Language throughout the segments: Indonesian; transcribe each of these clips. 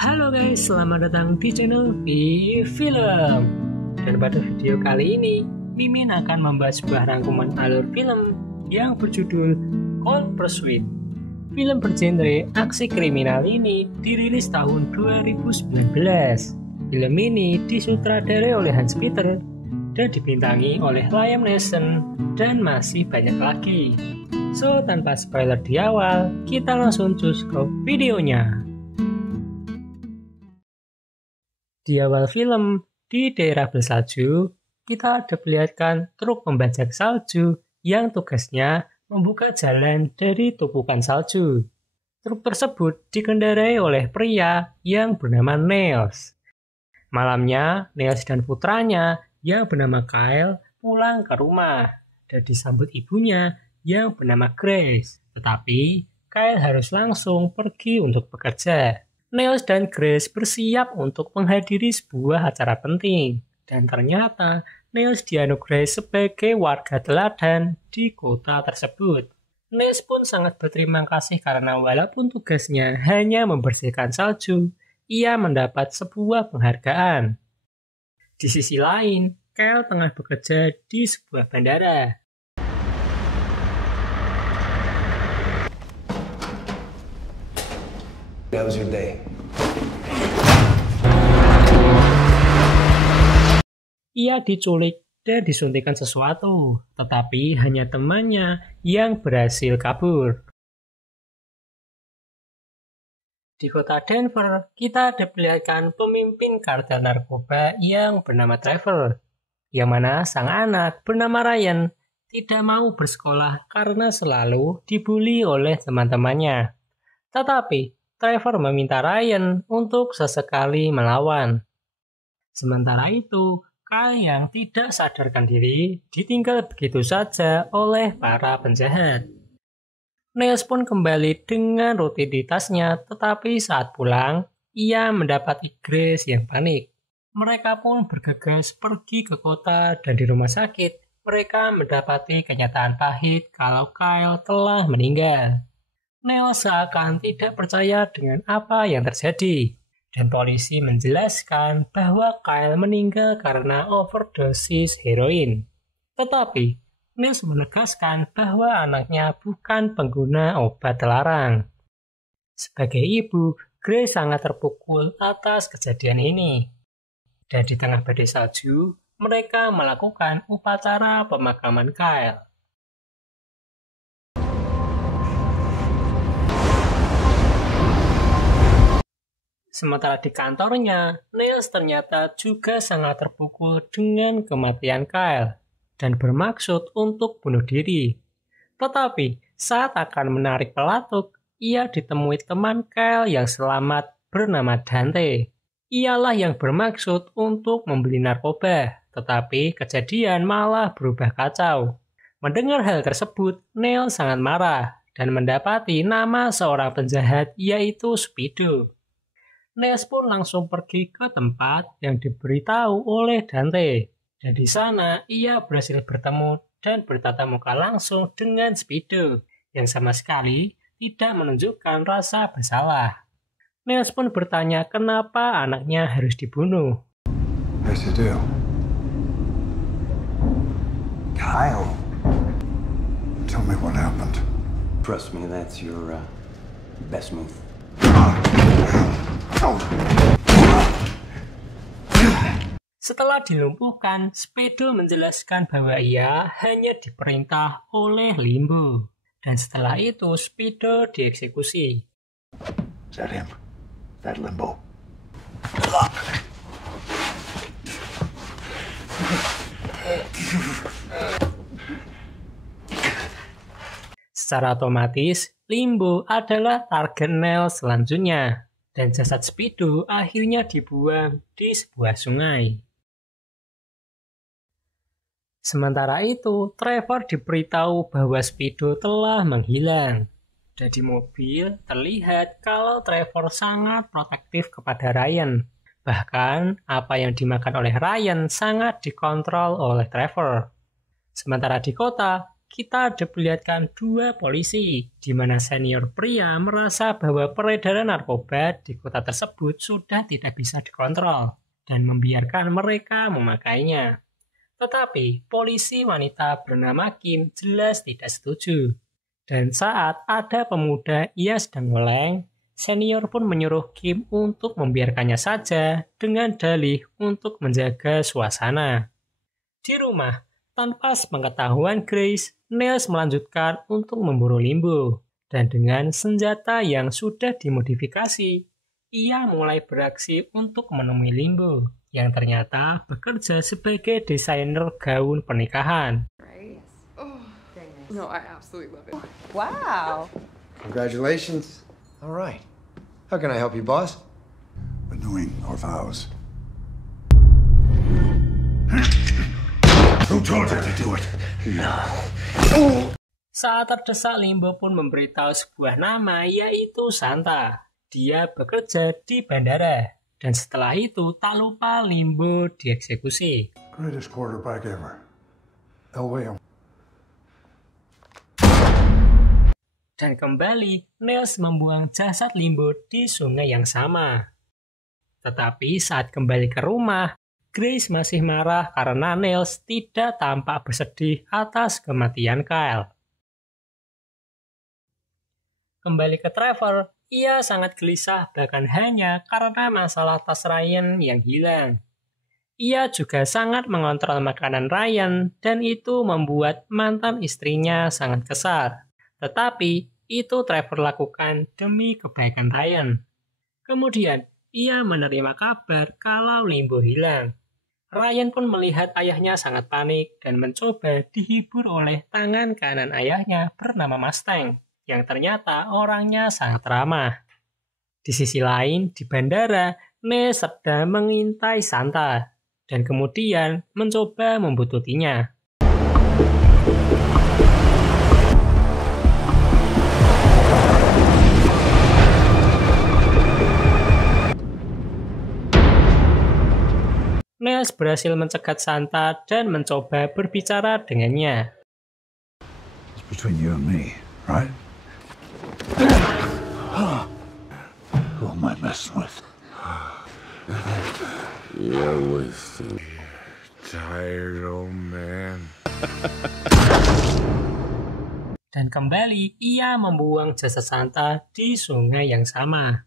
Halo guys, selamat datang di channel Film. Dan pada video kali ini, Mimin akan membahas sebuah rangkuman alur film yang berjudul Cold Pursuit. Film bergenre aksi kriminal ini dirilis tahun 2019. Film ini disutradarai oleh Hans Peter dan dibintangi oleh Liam Neeson dan masih banyak lagi. So, tanpa spoiler di awal, kita langsung cus ke videonya. Di awal film, di daerah bersalju, kita diperlihatkan truk pembajak salju yang tugasnya membuka jalan dari tumpukan salju. Truk tersebut dikendarai oleh pria yang bernama Niels. Malamnya, Niels dan putranya yang bernama Kyle pulang ke rumah dan disambut ibunya yang bernama Grace. Tetapi, Kyle harus langsung pergi untuk bekerja. Niels dan Grace bersiap untuk menghadiri sebuah acara penting. Dan ternyata Niels dianugerahi sebagai warga teladan di kota tersebut. Niels pun sangat berterima kasih karena walaupun tugasnya hanya membersihkan salju, ia mendapat sebuah penghargaan. Di sisi lain, Kyle tengah bekerja di sebuah bandara. How was your day? Ia diculik dan disuntikkan sesuatu, tetapi hanya temannya yang berhasil kabur. Di kota Denver, kita diperlihatkan pemimpin kartel narkoba yang bernama Trevor, yang mana sang anak bernama Ryan tidak mau bersekolah karena selalu dibully oleh teman-temannya. Tetapi Trevor meminta Ryan untuk sesekali melawan. Sementara itu, Kyle yang tidak sadarkan diri ditinggal begitu saja oleh para penjahat. Niels pun kembali dengan rutinitasnya, tetapi saat pulang, ia mendapati Grace yang panik. Mereka pun bergegas pergi ke kota dan di rumah sakit, mereka mendapati kenyataan pahit kalau Kyle telah meninggal. Niels seakan tidak percaya dengan apa yang terjadi, dan polisi menjelaskan bahwa Kyle meninggal karena overdosis heroin. Tetapi, Niels menegaskan bahwa anaknya bukan pengguna obat terlarang. Sebagai ibu, Grace sangat terpukul atas kejadian ini. Dan di tengah badai salju, mereka melakukan upacara pemakaman Kyle. Sementara di kantornya, Niels ternyata juga sangat terpukul dengan kematian Kyle dan bermaksud untuk bunuh diri. Tetapi saat akan menarik pelatuk, ia ditemui teman Kyle yang selamat bernama Dante. Ialah yang bermaksud untuk membeli narkoba, tetapi kejadian malah berubah kacau. Mendengar hal tersebut, Niels sangat marah dan mendapati nama seorang penjahat yaitu Speedo. Niels pun langsung pergi ke tempat yang diberitahu oleh Dante. Dan di sana ia berhasil bertemu dan bertatap muka langsung dengan Speedo yang sama sekali tidak menunjukkan rasa bersalah. Niels pun bertanya kenapa anaknya harus dibunuh. Yes, you do. Kyle, tell me what happened. Trust me, that's your best move. Setelah dilumpuhkan, Speedo menjelaskan bahwa ia hanya diperintah oleh Limbo. Dan setelah itu, Speedo dieksekusi. Is that him? That Limbo? Secara otomatis, Limbo adalah target Niels selanjutnya. Dan jasad Speedo akhirnya dibuang di sebuah sungai. Sementara itu, Trevor diberitahu bahwa Speedo telah menghilang. Dan di mobil terlihat kalau Trevor sangat protektif kepada Ryan. Bahkan, apa yang dimakan oleh Ryan sangat dikontrol oleh Trevor. Sementara di kota, kita diperlihatkan dua polisi, di mana senior pria merasa bahwa peredaran narkoba di kota tersebut sudah tidak bisa dikontrol dan membiarkan mereka memakainya. Tetapi polisi wanita bernama Kim jelas tidak setuju. Dan saat ada pemuda ia sedang meleng, senior pun menyuruh Kim untuk membiarkannya saja dengan dalih untuk menjaga suasana. Di rumah, tanpa sepengetahuan Grace, Niles melanjutkan untuk memburu Limbo. Dan dengan senjata yang sudah dimodifikasi, ia mulai beraksi untuk menemui Limbo, yang ternyata bekerja sebagai desainer gaun pernikahan. No, I absolutely love it. Wow. Congratulations. All right. How can I help you, boss? Renewing our vows. Who told her to do it? Saat terdesak, Limbo pun memberitahu sebuah nama, yaitu Santa. Dia bekerja di bandara. Dan setelah itu, tak lupa Limbo dieksekusi. Greatest quarterback ever. L. William. Dan kembali, Niles membuang jasad Limbo di sungai yang sama. Tetapi saat kembali ke rumah, Grace masih marah karena Niles tidak tampak bersedih atas kematian Kyle. Kembali ke Trevor, ia sangat gelisah bahkan hanya karena masalah tas Ryan yang hilang. Ia juga sangat mengontrol makanan Ryan dan itu membuat mantan istrinya sangat kesal. Tetapi itu Trevor lakukan demi kebaikan Ryan. Kemudian, ia menerima kabar kalau Limbo hilang. Ryan pun melihat ayahnya sangat panik dan mencoba dihibur oleh tangan kanan ayahnya bernama Mustang, yang ternyata orangnya sangat ramah. Di sisi lain, di bandara, Niles sedang mengintai Santa, dan kemudian mencoba membututinya. Niles berhasil mencegat Santa dan mencoba berbicara dengannya. It's between you and me, right? Who am I messing with? You're wasting. Tired old man. Dan kembali, ia membuang jasad Santa di sungai yang sama.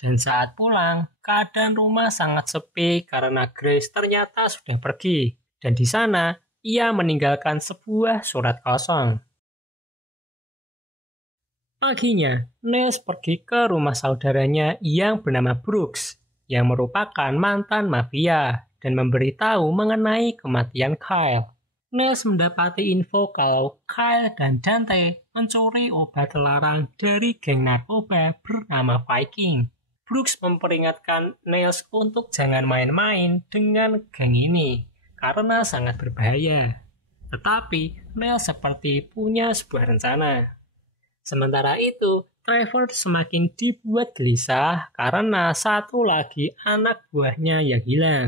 Dan saat pulang, keadaan rumah sangat sepi karena Grace ternyata sudah pergi. Dan di sana, ia meninggalkan sebuah surat kosong. Paginya, Niles pergi ke rumah saudaranya yang bernama Brooks, yang merupakan mantan mafia, dan memberitahu mengenai kematian Kyle. Niles mendapati info kalau Kyle dan Dante mencuri obat terlarang dari geng narkoba bernama Viking. Brooks memperingatkan Niles untuk jangan main-main dengan geng ini karena sangat berbahaya. Tetapi Niles seperti punya sebuah rencana. Sementara itu, Trevor semakin dibuat gelisah karena satu lagi anak buahnya yang hilang.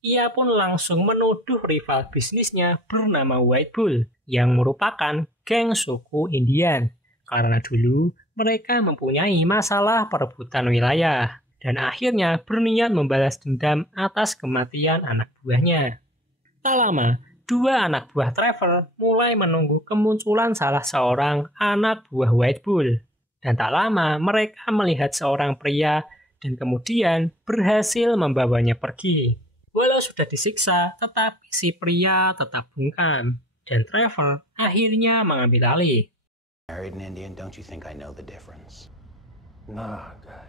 Ia pun langsung menuduh rival bisnisnya bernama White Bull yang merupakan geng suku Indian. Karena dulu mereka mempunyai masalah perebutan wilayah dan akhirnya berniat membalas dendam atas kematian anak buahnya. Tak lama, dua anak buah Trevor mulai menunggu kemunculan salah seorang anak buah White Bull. Dan tak lama mereka melihat seorang pria dan kemudian berhasil membawanya pergi. Walau sudah disiksa, tetapi si pria tetap bungkam. Dan Trevor akhirnya mengambil alih. Married an Indian, don't you think I know the difference? Nah, guy.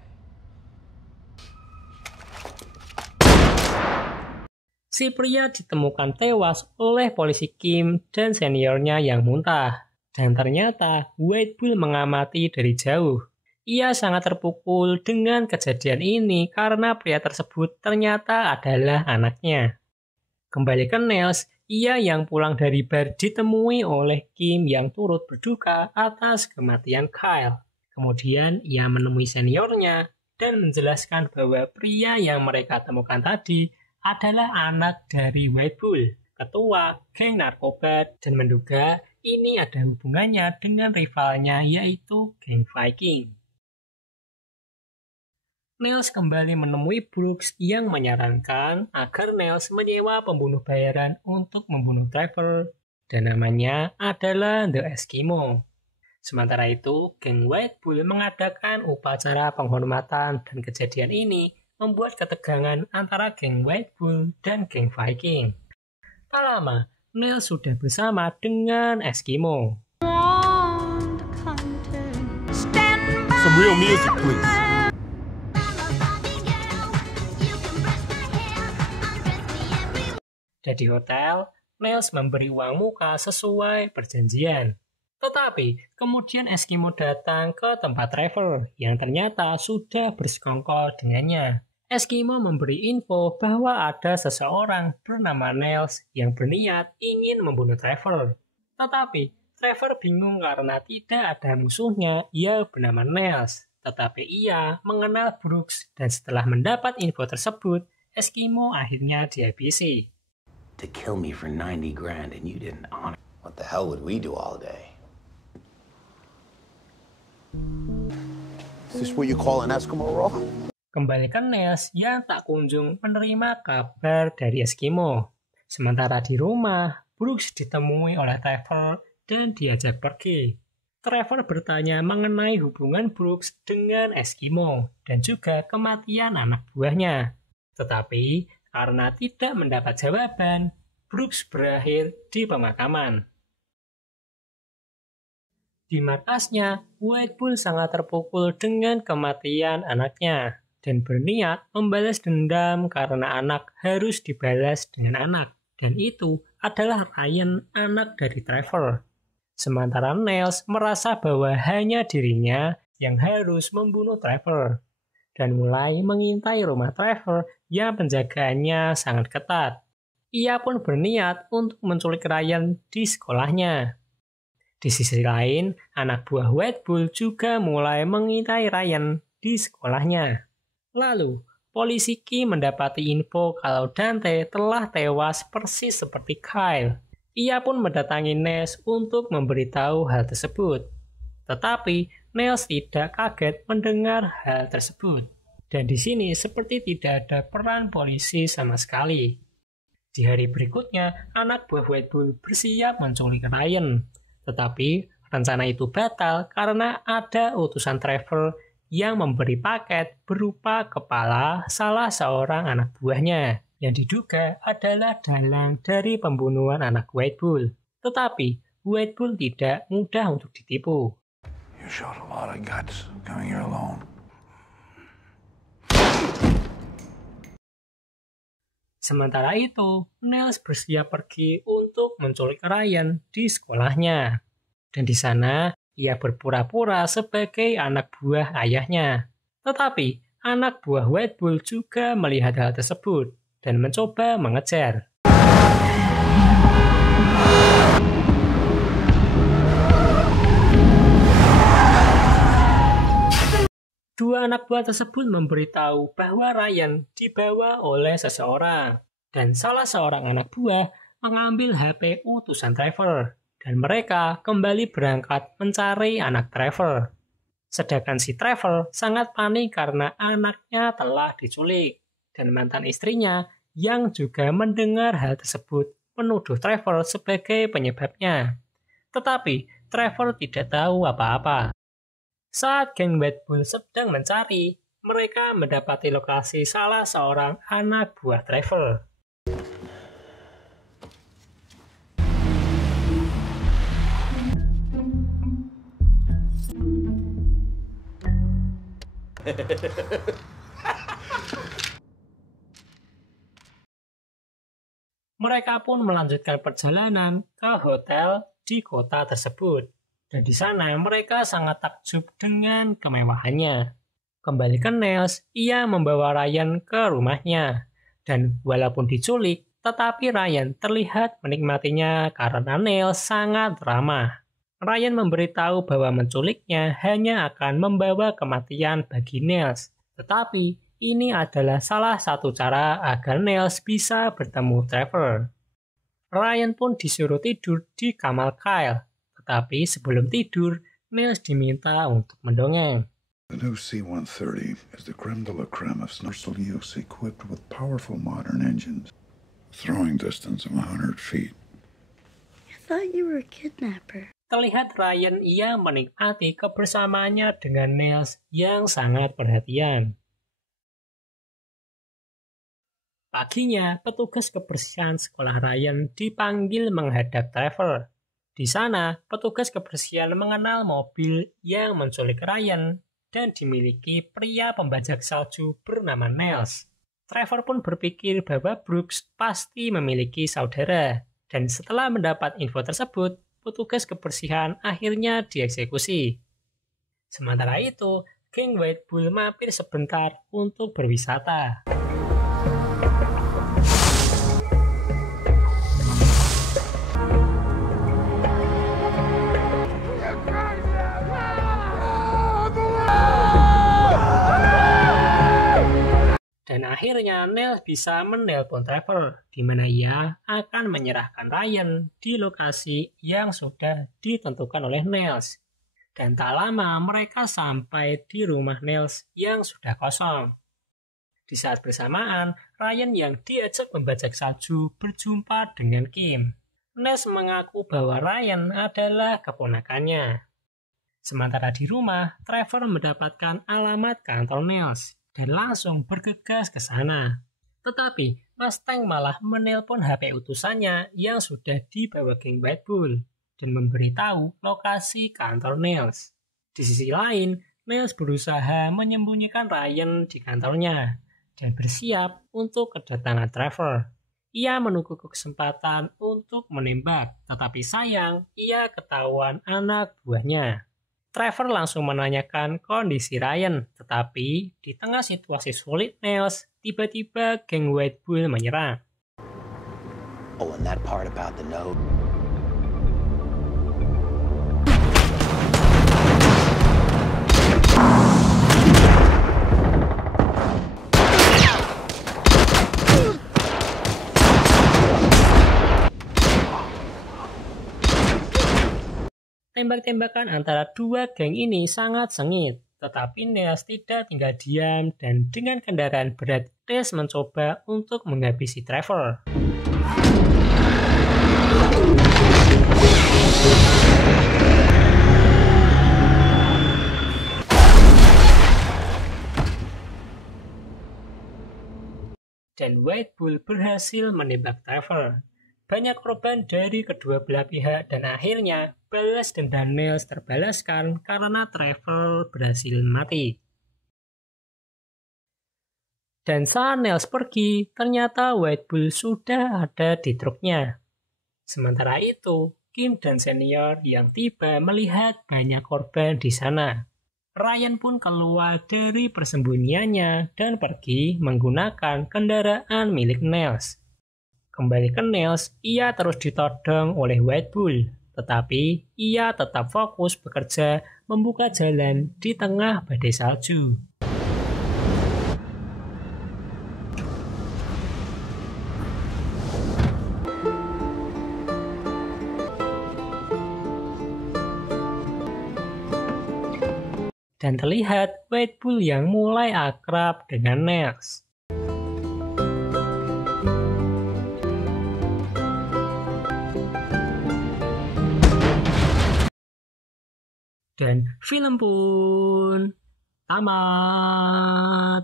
Si pria ditemukan tewas oleh polisi Kim dan seniornya yang muntah. Dan ternyata White Bull mengamati dari jauh. Ia sangat terpukul dengan kejadian ini karena pria tersebut ternyata adalah anaknya. Kembali ke Niles, ia yang pulang dari bar ditemui oleh Kim yang turut berduka atas kematian Kyle. Kemudian ia menemui seniornya dan menjelaskan bahwa pria yang mereka temukan tadi adalah anak dari White Bull, ketua geng narkoba, dan menduga ini ada hubungannya dengan rivalnya yaitu geng Viking. Niles kembali menemui Brooks yang menyarankan agar Niles menyewa pembunuh bayaran untuk membunuh Trevor, dan namanya adalah The Eskimo. Sementara itu, geng White Bull mengadakan upacara penghormatan dan kejadian ini membuat ketegangan antara geng White Bull dan geng Viking. Tak lama, Niles sudah bersama dengan Eskimo. Some real music, please. Di hotel, Niles memberi uang muka sesuai perjanjian. Tetapi, kemudian Eskimo datang ke tempat Trevor yang ternyata sudah bersekongkol dengannya. Eskimo memberi info bahwa ada seseorang bernama Niles yang berniat ingin membunuh Trevor. Tetapi, Trevor bingung karena tidak ada musuhnya yang bernama Niles. Tetapi ia mengenal Brooks dan setelah mendapat info tersebut, Eskimo akhirnya dihabisi. To kill me for 90 grand and you didn't honor. What the hell would we do all day? Is this what you call an Eskimo roll? Kembali ke Niles yang tak kunjung menerima kabar dari Eskimo. Sementara di rumah, Brooks ditemui oleh Trevor dan diajak pergi. Trevor bertanya mengenai hubungan Brooks dengan Eskimo dan juga kematian anak buahnya. Tetapi, karena tidak mendapat jawaban, Brooks berakhir di pemakaman. Di markasnya, White Bull sangat terpukul dengan kematian anaknya dan berniat membalas dendam karena anak harus dibalas dengan anak. Dan itu adalah Ryan, anak dari Trevor. Sementara Niles merasa bahwa hanya dirinya yang harus membunuh Trevor dan mulai mengintai rumah Trevor yang penjagaannya sangat ketat. Ia pun berniat untuk menculik Ryan di sekolahnya. Di sisi lain, anak buah White Bull juga mulai mengintai Ryan di sekolahnya. Lalu, polisi Key mendapati info kalau Dante telah tewas persis seperti Kyle. Ia pun mendatangi Niles untuk memberitahu hal tersebut. Tetapi, Niles tidak kaget mendengar hal tersebut. Dan di sini seperti tidak ada peran polisi sama sekali. Di hari berikutnya, anak buah White Bull bersiap menculik Ryan. Tetapi, rencana itu batal karena ada utusan Trevor yang memberi paket berupa kepala salah seorang anak buahnya yang diduga adalah dalang dari pembunuhan anak White Bull. Tetapi, White Bull tidak mudah untuk ditipu. You showed a lot of guts coming here alone. Sementara itu, Niles bersiap pergi untuk menculik Ryan di sekolahnya. Dan di sana, ia berpura-pura sebagai anak buah ayahnya. Tetapi, anak buah White Bull juga melihat hal tersebut dan mencoba mengejar. Dua anak buah tersebut memberitahu bahwa Ryan dibawa oleh seseorang, dan salah seorang anak buah mengambil HP utusan Trevor, dan mereka kembali berangkat mencari anak Trevor. Sedangkan si Trevor sangat panik karena anaknya telah diculik, dan mantan istrinya yang juga mendengar hal tersebut menuduh Trevor sebagai penyebabnya. Tetapi Trevor tidak tahu apa-apa. Saat geng White Bull sedang mencari, mereka mendapati lokasi salah seorang anak buah Trevor. Mereka pun melanjutkan perjalanan ke hotel di kota tersebut. Dan di sana mereka sangat takjub dengan kemewahannya. Kembali ke Niles, ia membawa Ryan ke rumahnya. Dan walaupun diculik, tetapi Ryan terlihat menikmatinya karena Niles sangat ramah. Ryan memberitahu bahwa menculiknya hanya akan membawa kematian bagi Niles. Tetapi ini adalah salah satu cara agar Niles bisa bertemu Trevor. Ryan pun disuruh tidur di kamar Kyle. Tetapi sebelum tidur, Niles diminta untuk mendongeng. The new C-130 is the creme de la creme of snorkel use, equipped with powerful modern engines. Throwing distance of 100 feet. I thought you were a kidnapper. Terlihat Ryan ia menikmati kebersamaannya dengan Niles yang sangat perhatian. Paginya, petugas kebersihan sekolah Ryan dipanggil menghadap Trevor. Di sana, petugas kebersihan mengenal mobil yang menculik Ryan dan dimiliki pria pembajak salju bernama Niles. Trevor pun berpikir bahwa Brooks pasti memiliki saudara, dan setelah mendapat info tersebut, petugas kebersihan akhirnya dieksekusi. Sementara itu, geng White Bull mampir sebentar untuk berwisata. Dan akhirnya Niles bisa menelpon Trevor, di mana ia akan menyerahkan Ryan di lokasi yang sudah ditentukan oleh Niles. Dan tak lama mereka sampai di rumah Niles yang sudah kosong. Di saat bersamaan, Ryan yang diajak membajak salju berjumpa dengan Kim. Niles mengaku bahwa Ryan adalah keponakannya. Sementara di rumah, Trevor mendapatkan alamat kantor Niles dan langsung bergegas ke sana. Tetapi, Mustang malah menelpon HP utusannya yang sudah dibawa geng White Bull dan memberitahu lokasi kantor Niles. Di sisi lain, Niles berusaha menyembunyikan Ryan di kantornya dan bersiap untuk kedatangan Trevor. Ia menunggu kesempatan untuk menembak, tetapi sayang ia ketahuan anak buahnya. Trevor langsung menanyakan kondisi Ryan, tetapi di tengah situasi sulit Niles, tiba-tiba geng White Bull menyerang. Oh, and that part about the note. Tembak-tembakan antara dua geng ini sangat sengit, tetapi Niles tidak tinggal diam dan dengan kendaraan berat, Niles mencoba untuk menghabisi Trevor. Dan White Bull berhasil menembak Trevor. Banyak korban dari kedua belah pihak dan akhirnya balas dendam Niles terbalaskan karena Trevor berhasil mati. Dan saat Niles pergi, ternyata White Bull sudah ada di truknya. Sementara itu, Kim dan senior yang tiba melihat banyak korban di sana. Ryan pun keluar dari persembunyiannya dan pergi menggunakan kendaraan milik Niles. Kembali ke Niles, ia terus ditodong oleh White Bull, tetapi ia tetap fokus bekerja membuka jalan di tengah badai salju. Dan terlihat White Bull yang mulai akrab dengan Niles. Dan film pun tamat.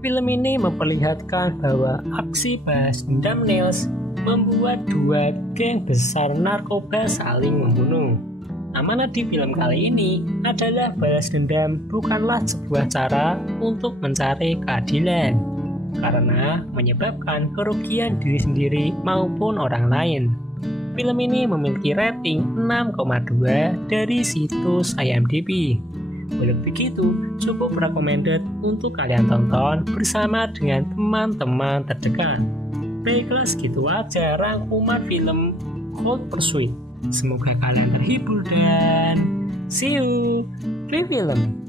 Film ini memperlihatkan bahwa aksi balas dendam Niles membuat dua geng besar narkoba saling membunuh. Amanat di film kali ini adalah balas dendam bukanlah sebuah cara untuk mencari keadilan, karena menyebabkan kerugian diri sendiri maupun orang lain. Film ini memiliki rating 6,2 dari situs IMDb. Walau begitu, cukup recommended untuk kalian tonton bersama dengan teman-teman terdekat. Baiklah, segitu aja rangkuman film Hot Pursuit. Semoga kalian terhibur dan see you di film.